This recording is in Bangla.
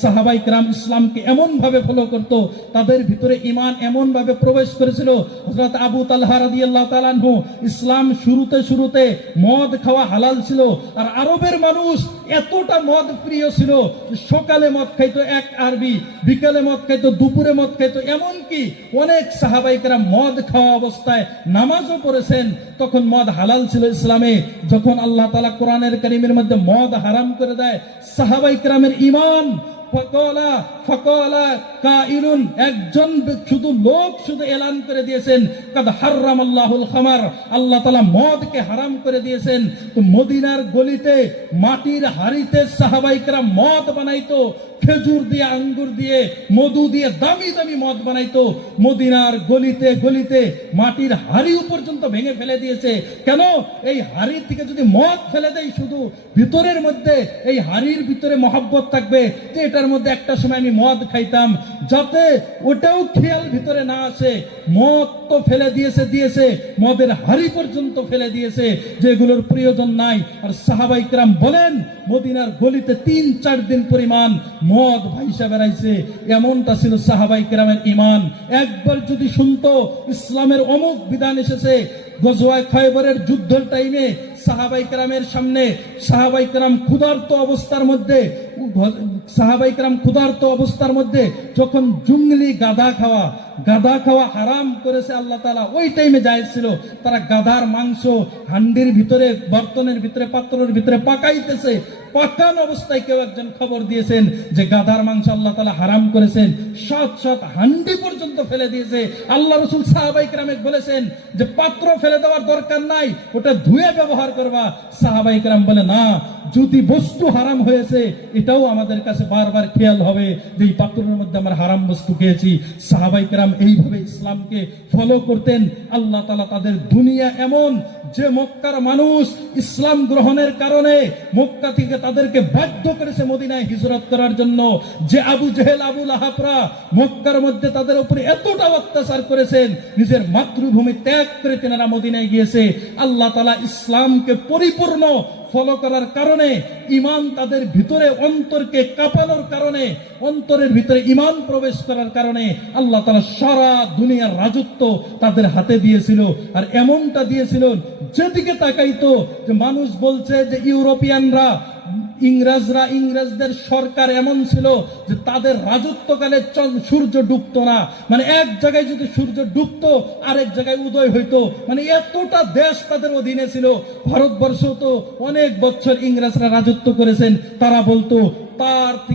সাহাবাই کرام ইসলামকে এমন ভাবে ফলো করত, তাদের ভিতরে ঈমান এমন ভাবে প্রবেশ করেছিল। হযরত আবু তালহা রাদিয়াল্লাহু তাআলা আনহু, ইসলাম শুরুতে মদ খাওয়া হালাল ছিল, আর আরবের মানুষ এতটা মদ প্রিয় ছিল, সকালে মদ খাইতো এক আরবি, বিকালে মদ খাইতো, দুপুরে মদ খাইতো, এমনকি অনেক সাহাবাই کرام মদ খাওয়া অবস্থায় নামাজও পড়েছেন। তখন মদ হালাল ছিল ইসলামে। যখন আল্লাহ তাআলা কোরআনের কারীমের মধ্যে মদ হারাম করে দেয়, সাহাবাই کرامের ঈমান একজন শুধু লোক শুধু এলান করে দিয়েছেন, কাদ হারামাল্লাহুল খামার, আল্লাহ তাআলা মদকে হারাম করে দিয়েছেন। তো মদিনার গলিতে মাটির হাড়িতে সাহাবাই کرام মদ বানাইতো, খেজুর দিয়ে, আঙ্গুর দিয়ে, মধু দিয়ে দামি দামি মদ বানাইতো। মদিনার গলিতে গলিতে মাটির হাড়িও পর্যন্ত ভেঙে ফেলে দিয়েছে। কেন? এই হাড়ি থেকে যদি মদ ফেলে দেয়, শুধু ভিতরের মধ্যে এই হাড়ির ভিতরে মহব্বত থাকবে যে এটার মধ্যে একটা সময় আমি মদ খাইতাম, যাতে ওটাও খেয়াল ভিতরে না আসে। মদ তো ফেলে দিয়েছে, মদের হাড়ি পর্যন্ত ফেলে দিয়েছে, যেগুলোর প্রয়োজন নাই। আর সাহাবাই کرام বলেন, মদিনার গলিতে 3-4 দিন পরিমাণ মদ ভাইসা বেড়াইছে। এমনটা ছিল সাহাবাই کرامের ঈমান। একবার যদি শুনতো ইসলামের অমুক বিধান এসেছে, গজওয়ায়ে খয়বরের যুদ্ধের টাইমে সাহাবাই کرامের সামনে সাহাবাই کرام ক্ষুধার্ত অবস্থার মধ্যে যখন জুংলি গাধা খাওয়া হারাম করেছে আল্লাহ তাআলা, ওই টাইমে জায়েজ ছিল। তারা গাধার মাংস হান্ডির ভিতরে, বর্তনের ভিতরে, পাত্রের ভিতরে পাকাইতেছে। পাকান অবস্থায় কেউ একজন খবর দিয়েছেন যে গাধার মাংস আল্লাহ তাআলা হারাম করেছেন, সাত হান্ডি পর্যন্ত ফেলে দিয়েছে। আল্লাহ রাসূল সাহাবাই کرامকে বলেছেন যে পাত্র ফেলে দেওয়ার দরকার নাই, ওটা ধুয়ে ব্যবহার করবা। সাহাবাই کرام বলে, না, যদি বস্তু হারাম হয়েছে এটাও আমাদের কাছে বারবার খেয়াল হবে যে এই পাত্রের মধ্যে আমরা হারাম বস্তু খেয়েছি। সাহাবাই کرام এইভাবে ইসলামকে ফলো করতেন। আল্লাহ তাআলা তাদের দুনিয়া এমন যে মক্কার মানুষ ইসলাম গ্রহণের কারণে মক্কা থেকে তাদেরকে বাধ্য করেছে মদিনায় হিজরত করার জন্য। যে আবু জেহেল, আবু লাহাবরা মক্কার মধ্যে তাদের উপরে এতটা অত্যাচার করেছেন, নিজের মাতৃভূমি ত্যাগ করে তেনারা মদিনায় গিয়েছে। আল্লাহ তাআলা ইসলামকে পরিপূর্ণ ফলো করার কারণে, ঈমান তাদের ভিতরে, অন্তরকে কাঁপানোর কারণে, অন্তরের ভিতরে ঈমান প্রবেশ করার কারণে আল্লাহ তাআলা সারা দুনিয়ার রাজত্ব তাদের হাতে দিয়েছিল। আর এমনটা দিয়েছিল, যেদিকে তাকাইতো যে মানুষ বলছে যে ইউরোপিয়ানরা, ইংরেজদের সরকার এমন ছিল যে তাদের রাজত্বকালে সূর্য ডুবতো না। মানে এক জায়গায় যদি সূর্য ডুবতো, আরেক জায়গায় উদয় হইতো। মানে এতটা দেশ তাদের অধীনে ছিল। ভারতবর্ষ তো অনেক বছর ইংরেজরা রাজত্ব করেছেন। তারা বলতো তার থেকে